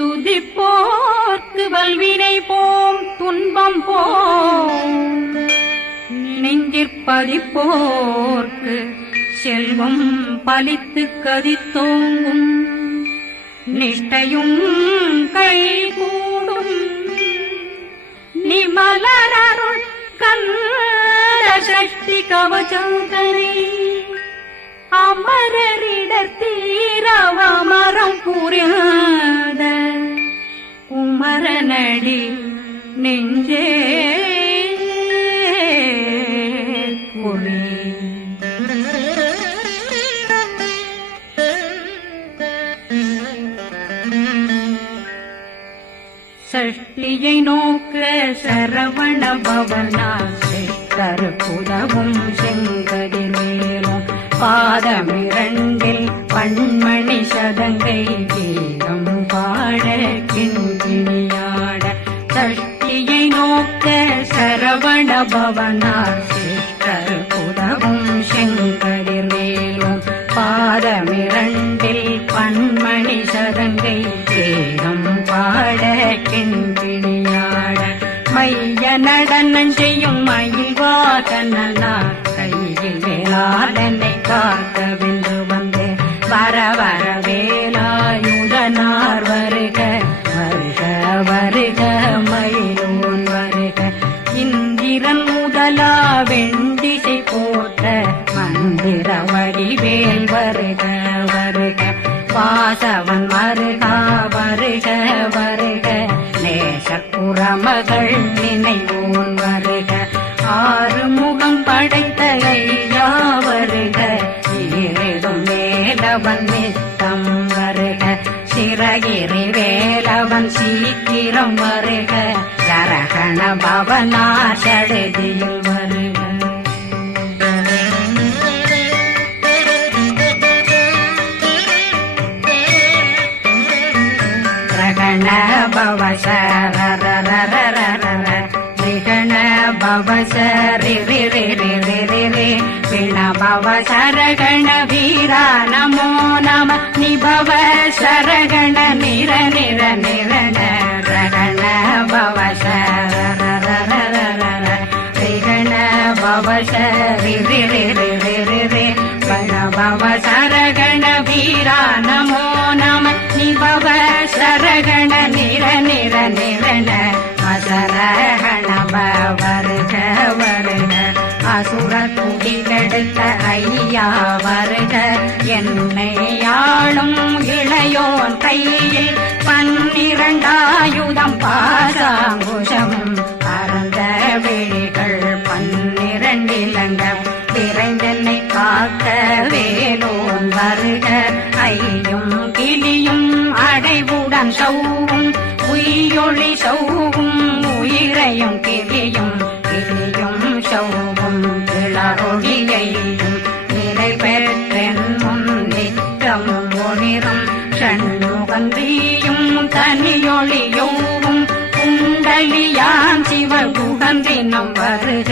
துதிப்போர்க்கு வல்வினை போம் துன்பம் போம் நெஞ்சிற்பதிப்போர்க்கு செல்வம் பலித்து கதித்தோங்கும் நிஷ்டையும் கைகூடும் நிமலருள் கந்த சக்தி கவசந்தனை அமரரிடர் தீரவமரம் புரியாத குமரனடி நெஞ்சே குறி சஷ்டியை நோக்க சரவண பவனா கருப்புதவும் செங்கதிர் மேலும் பாதமிரண்டில் பண்மணி சதங்கை கீதம் பாட கிண்கிணியாட சஷ்டியை நோக்க சரவண பவனா கருப்புதவும் செங்கதிர் மேலும் பாதமிரண்டில் பண்மணி சதங்கை கீதம் பாட கிண்கிணியாட மைய நடனம் செய்யும் மயில்வாதனா கையில் வேளாளனை காக்கவென்று வந்து வர வர வேலாயுதனார் வருக வருக வருக மயிலோன் வருக இந்திரன் முதலா வெண்டிசை போற்ற மந்திர வடிவேல் வருக வருக வாசவன் வருக வருக வருக நேசக்குறமகள் நினைவோன் வருக ஆறு முகம் படைத்த ஐயா வருக ஈரேடும் வேலவன் நித்தம் வருக சிறகிரி வேலவன் சீக்கிரம் வருக சரகண பவனா சடுதியில் வருக ரிகண பவசரி பிண பவ சரகண வீரா நமோ நம நிபவ சரகண நிர நிர நிரண ரகண பவசர ரிகண பவசரி பிண பவ சரகண வீரா நமோ நம நிபவ சரகண நிர நிர நிரண அசரகண வருக வருக அசுர துடி கெடுத்த ஐயா வருக என்னை ஆளும் இளையோன் கையில் 12 பாசாங்குஷம் பரந்த விழிகள் 12 இலங்கம் விரைந்தென்னை காக்க வேலோன் வருக ஐயும் கிளியும் அடைவுடன் சௌவும் உயிரொளி சௌவும் உயிரையும் கிளியும் கிளியும் சௌவும் கிளரொளியையும் நிலை பெற்றென் முன் நித்தமும் ஒளிரும் ஷண்முகந்தியும் தனியொளியோவும் குண்டலியான் சிவகுகந்தினம் வருக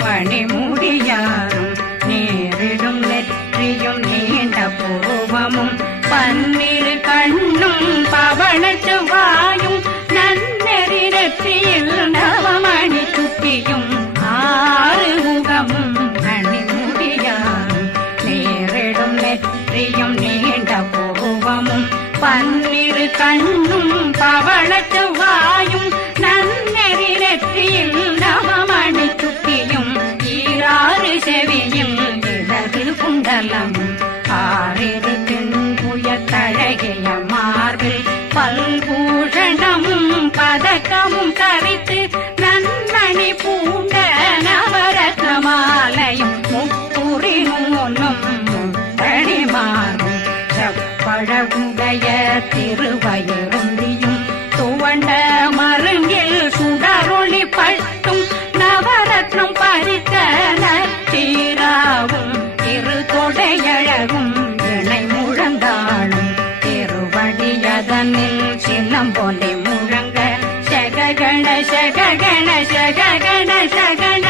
மணிமுடியாரும் நேரிடும் நெற்றியும் நீண்ட பூவமும் 12 கண்ணும் பவள செவ்வாயும் நன்னெறி நெற்றியில் நவமணி சுட்டியும் 6 முகமும் மணிமுடியாரும் நேரிடும் நெற்றியும் நீண்ட பூவமும் 12 கண்ணும் பவள செவ்வாயும் நன்னெறி நெற்றியில் நவமணி சுட்டியும் 6 செவியும் இடது குண்டலம் 6 தென்புய தழகிய மார்பில் பல்பூஷணமும் பதக்கமும் தரித்து நன்மணி பூண்ட நவரத்ன மாலையும் முப்புரி நூலும் முத்தணிமாரும் செப்பழகுடைய திருவயருந்தியும் துவண்ட மருங்கில் சுடரொளி பட்டும் நவரத்னம் பறித்த நச்சீராவும் திருத்தொடையழகும் இணை முழந்தாளும் திருவடியதனில் சிலம்பொலி முழங்க சககண சககண சககண சகண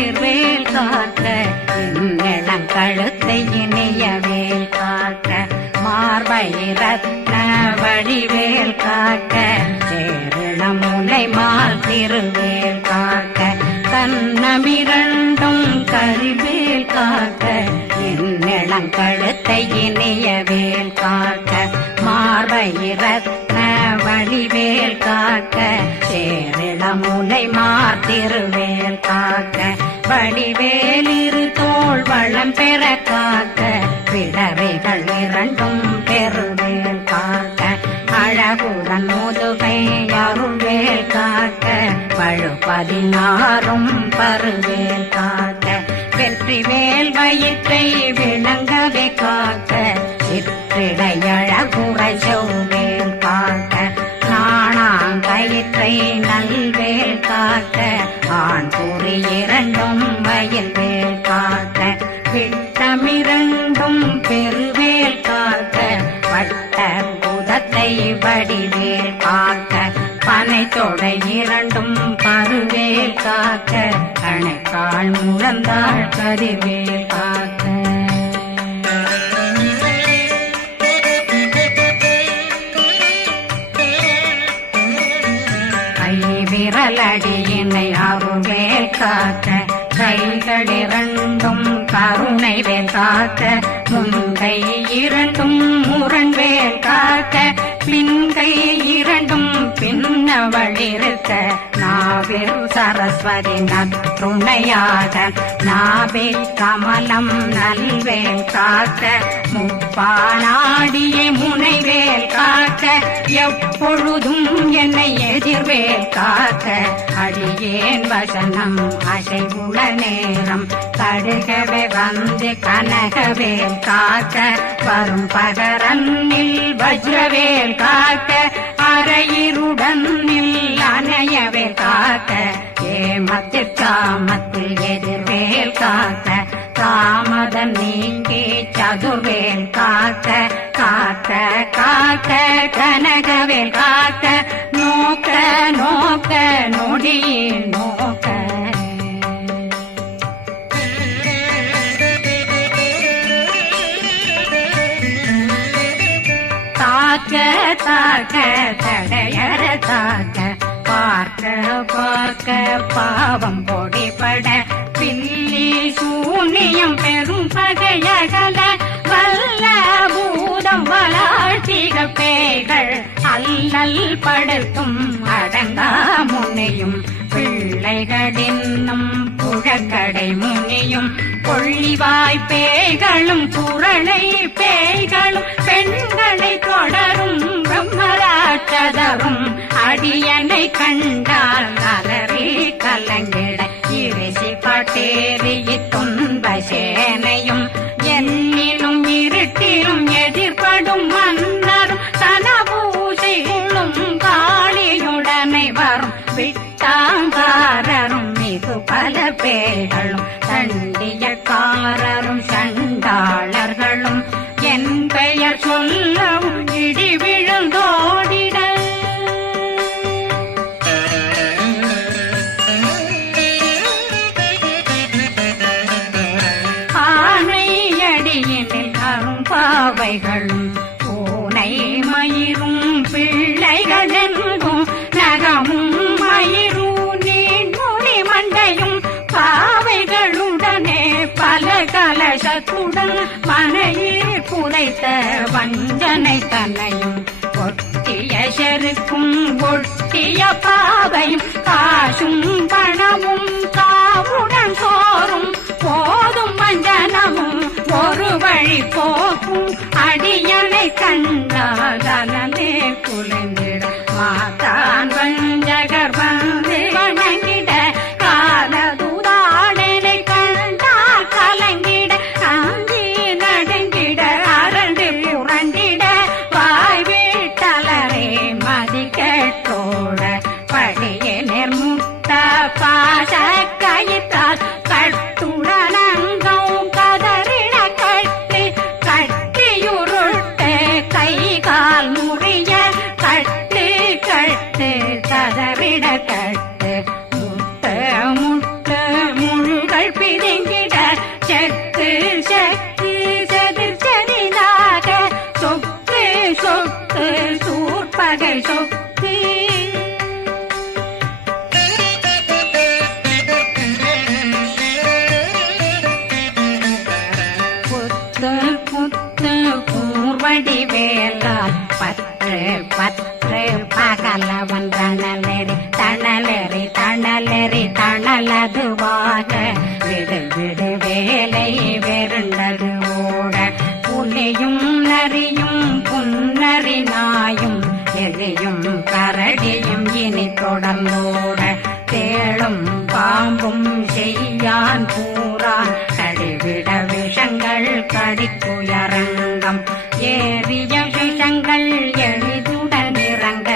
எதிர்வேல் காக்க இளங்கழுத்தை இனியவேல் காக்க மார்பை ரத்ன வடிவேல் காக்க சேரணமுலை மால் திருவேல் காக்க கண்ணமிரண்டும் கரிவேல் காக்க இளங்கழுத்தை இனியவேல் காக்க மார்பை ரத்ன வடிவேல் காக்க சேரிளமுலை மார் திருவேல் காக்க வடிவேலிரு தோள் வளம் பெற காக்க பிடரைகள் இரண்டும் பெருவேல் காக்க அழகுடன் முதுகை அருள்வேல் காக்க பழு 16 பருவேல் காக்க வெற்றிவேல் வயிற்றை விளங்கவே காக்க சிற்றிடையழகுறை செவ்வேல் காக்க நாணாங்கயிற்றை நல்வேல் காக்க ஆண் குறி இரண்டும் வயல்வேல் காக்க விட்டமிரண்டும் பெருவேல் காக்க வட்ட புதத்தை வடிவேல் காக்க பனை தொடை இரண்டும் பருவேல் காக்க கணைக்கால் முழந்தாள் கதிர்வேல் காக்க விரலடியினை அருள்வேல் காக்க கைகள் இரண்டும் கருணை வேல் காக்க முன்கை இரண்டும் முரண்வேல் காக்க பின்கை இரண்டும் பின்னவளிருக்க நாவில் சரஸ்வதி நற்றுணையாக நாவில் கமலம் நல்வேல் காக்க முப்பானாடியே முனைவேல் காக்க எப்பொழுதும் என்னை எதிர்வேல் காக்க அடியேன் வசனம் அசைவுள நேரம் கடுகவே வந்து கனகவேல் காக்க வரும் பகரன்னில் வஜ்ரவேல் காக்க அரையிருடன் அணையவேல் காக்க ஏமத்தில் காமத்தில் எதிர்வேல் காக்க தாமதம் நீங்கி சதுர்வேல் காக்க காக்க காக்க கனகவேல் காக்க நோக்க நோக்க நொடியில் நோக்க தாக்க தாக்க தடையற தாக்க பார்க்க பார்க்க பாவம் பொடிபட பில்லி சூனியம் பெரும் பகையகல வல்ல பூதம் வளாழ்த்திக பேய்கள் அல்லல் படுத்தும் அடங்கா முனையும் பிள்ளைகளின்னும் புழக்கடை முனியும் கொள்ளிவாய் பேய்களும் குரளை பேய்களும் பெண்களை தொடரும் பிரம்மராட்சதரும் அடியனை கண்டால் அலறி கலங்கிட இரிசி பட்டேறிய துன்ப சேனையும் என்னிலும் இருட்டிலும் எதிர்படும் மன்னரும் சனபூசைகளும் காளியுடனை வரும் விட்டாங்காரரும் மிகு பல பேர்களும் தண்டியக்காரரும் சண்டாளர்களும் என் பெயர் சொல்லவும் இடி விழுந்தோடிட ஆனையடியினில் அரும்பாவைகளும் பூனை மயிரும் பிள்ளைகளெங்கும் நகமும் மயிரும் நீண்முடி மண்டையும் பாவைகளுடனே பல கலசத்துடன் மனையில் புதைத்த வஞ்சனை தன்னையும் ஒட்டிய செருக்கும் ஒட்டிய பாவையும் காசும் பணமும் காவுடன் சோறும் போதும் வஞ்சனமும் ஒரு வழி போக்கும் அடியனை கண்டால் கலந்தே குலைந்திட மாதான் வஞ்சகர் வந்து வணங்கிட காலதுதாடனை கண்டால் கலங்கிட அஞ்சி நடுங்கிட அரண்டு புரண்டிட வாய் வீட்டலரே மதி கேட்டோட படியே நிர்முட்ட பாச கயிற்றால் கட்டுடனங்கும் கதறிட கட்டி கட்டியுருட்டு கை கால் முறிய கட்டு கட்டு கதறிட கட்டு முட்ட முட்ட முழுக மெதுவாக விடு விடு வேலை வெருண்டது ஓட புலியும் நரியும் புன்னரி நாயும் எலியும் கரடியும் இனி தொடர்ந்தோட தேளும் பாம்பும் செய்யான் பூரான் கடிவிட விஷங்கள் கடிப்புயரங்கம் ஏறிய விஷங்கள் எளிதுடன் இறங்க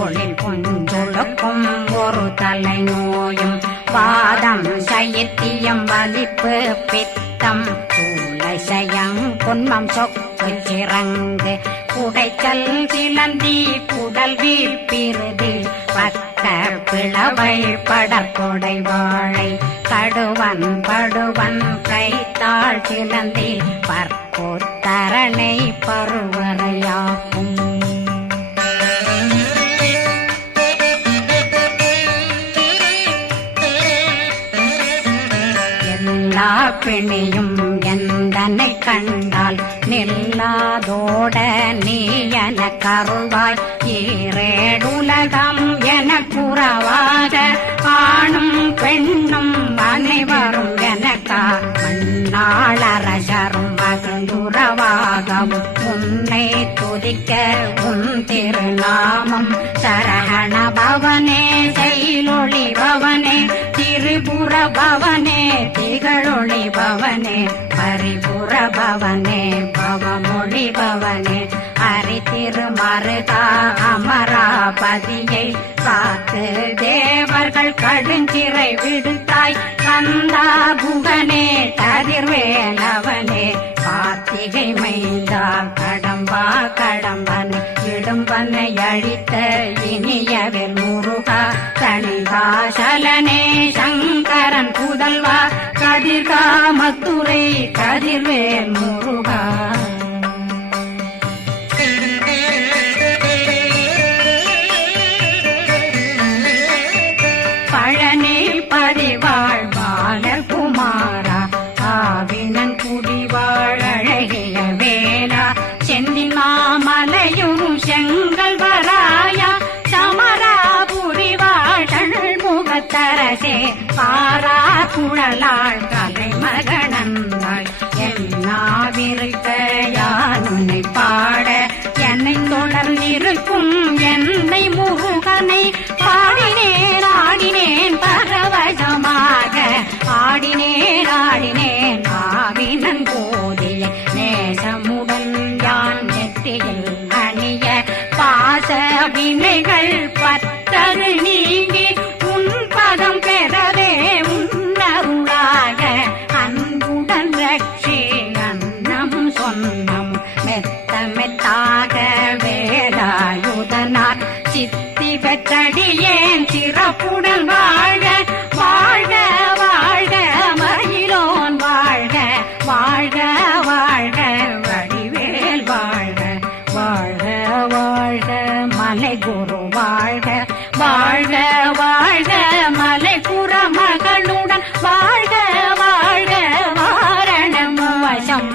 ஒளில் புஞ்சுழுக்கும் ஒரு தலை நோயும் வாதம் சைத்தியம் வலிப்பு பித்தம் சூளைசயம் குன்மம் சொக்கு சிறங்கு குடைச்சல் சிலந்தி குடல் வீழ்பிருதி பக்க பிளவை படற்கொடை வாழை கடுவன் படுவன் கைத்தாள் சிலந்தி பற்போத்தரணை பருவரையாக்கும் எல்லா பிணியும் எந்தனை கண்டால் நில்லாதோட நீ என கருவாய் ஈரேடுலகம் என குறவாக ஆணும் பெண்ணும் அனைவரும் எனக்கா மண்ணாளரசரும் மகிழ்ந்துறவாகவும் உன்னை துதிக்க உன் திருநாமம் சரகண பவனே செயலொளி பவனே திரிபுர பவனே திகழொளி பவனே பரிபுர பவனே பவமொழி பவனே ஹரி திருமருகா அமராபதியை காத்து தேவர்கள் கடுஞ்சிறை விடுத்தாய் கந்தா குகனே கதிர்வேலவனே கார்த்திகை மைந்தா கடம்பா கடம்பன் இடும்பனை அழித்த இனியவில் முருகா தனிகாசலனே சங்கரன் புதல்வா கதிர்காமத்துரை கதிர்வேல் முருகா பழனி பதிவாழ் பாலர் குமாரா ஆவினன் குடிவாழ் அழகிய வேலா செந்தின் மாமலையும் செங்கல் வராயா சமராபுரி வாழல் முகத்தரசே பாரா குழலாள் கலை மகனந்தாள் என்னாவிருக்க யானுனை பாட என்னை தொடர்ந்திருக்கும் என்னை முருகனை பாடினேன் ஆடினேன் பரவசமாக ஆடினேன் ஆடினேன் ஆவினன் போதிய நேசமுடன் யான் நெற்றியில் அணிய பாச வினைகள் பத்தரு நீங்கி உன் பதம் பெறவே உன்னருளாக அன்புடன் ரட்சி அன்னம் சொன்னம் மெத்த மெத்தாக வேலாயுதனார் சித்தி பெற்றடியேன் சிறப்புடன் வாழ்க வாழ்க வாழ்க மயிலோன் வாழ்க வாழ்க வாழ்க வடிவேல் வாழ்க வாழ்க வாழ்க மலை குரு வாழ்க வாழ்க வாழ்க மலை புற மகளுடன் வாழ்க வாழ்க வாரணம் வசம்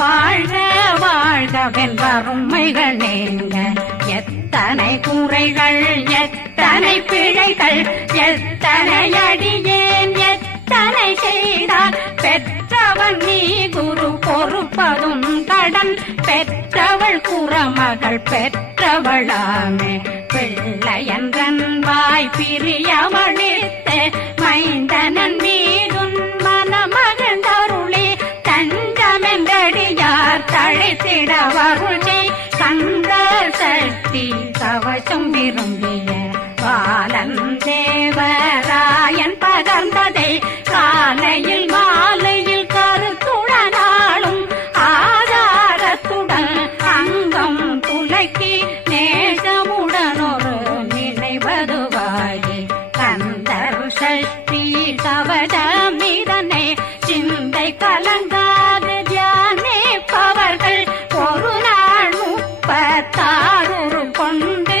வாழ்க வாழ்கவென் வறுமைகள் நீங்க எத்தனை குறைகள் எத்தனை பிழைகள் எத்தனை அடியேன் எத்தனை செய்தால் பெற்றவன் நீ குரு பொறுப்பதும் கடன் பெற்றவள் குறமகள் பெற்றவளாமே பிள்ளையன்றன் வாய் பிரியவழித்து மைந்தனன் மீதுன் மனமகந்தருளி தஞ்சமென்றடியார் தழைத்திட வருளை கந்த சக்தி கவசம் விரும்பிய பாலன் தேவராயன் பகர்ந்ததை காலையில் மாலையில் கருத்துடனாலும் ஆதாரத்துடன் அங்கம் துலக்கி நேசமுடன் ஒரு நினைவதுவாகி கந்தர் சஷ்டி கவசமிதனை சிந்தை கலங்காது தியானிப்பவர்கள் ஒரு நாள் 36 கொண்டு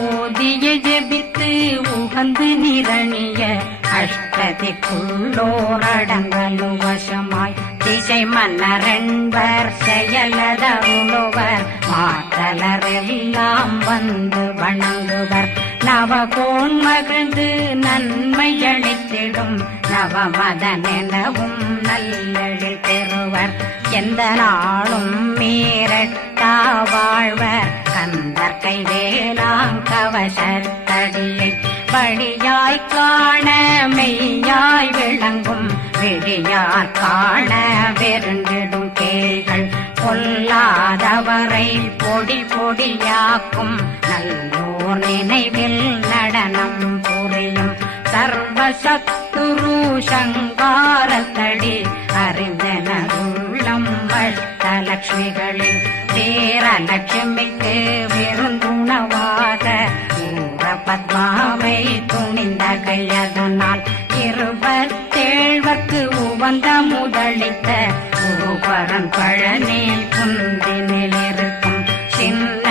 ஓதிய ஜெபித்து உகந்து நிரணிய வட்டத்திற்குள்ளோரடங்கலு வசமாய் திசை மன்னரென்பர் செயலதருளுவர் மாற்றலரெல்லாம் வந்து வணங்குவர் நவகோன் மகிழ்ந்து நன்மையளித்திடும் நவமதனெனவும் நல்லெழில் பெறுவர் எந்த நாளும் மீறட்டா வாழ்வர் கந்தர் கைவேலாங்கவசத்தடியை வழியாய் காண மெய்யாய் விளங்கும் விழியார் காண வெருண்டிடும் கேள்கள் பொல்லாதவரை பொடி பொடியாக்கும் நல்லோர் நினைவில் நடனம் புரியும் சர்வசத்துரு சங்காரத்தடி அறிந்தனருள்ளம் வட்டலட்சுமிகளில் வீரலட்சுமிக்கு விருந்துணவாக ஊர பத்மாவை துணிந்த கையதனால் 27 உவந்த முதலித்த ஊபரன் பழனி குந்தினில் இருக்கும் சின்ன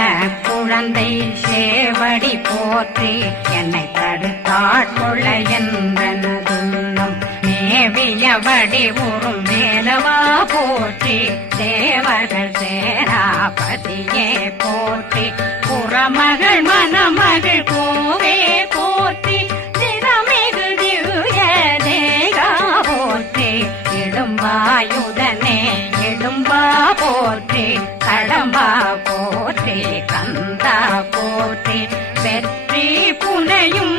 குழந்தை சேவடி போற்றி என்னை தடுத்தாட்கொள்ள என்பனதுள்ளம் மேவியபடி உறும் வேலவா போற்றி தேவர்கள் சேனாபதியே போற்றி புறமகள் மணமகள் கோவே போற்றி தினமிகு திவ்ய தேகா போற்றி இடும்பாயுதனே இடும்பா போற்றி கடம்பா போற்றி கந்தா போற்றி வெற்றி புனையும்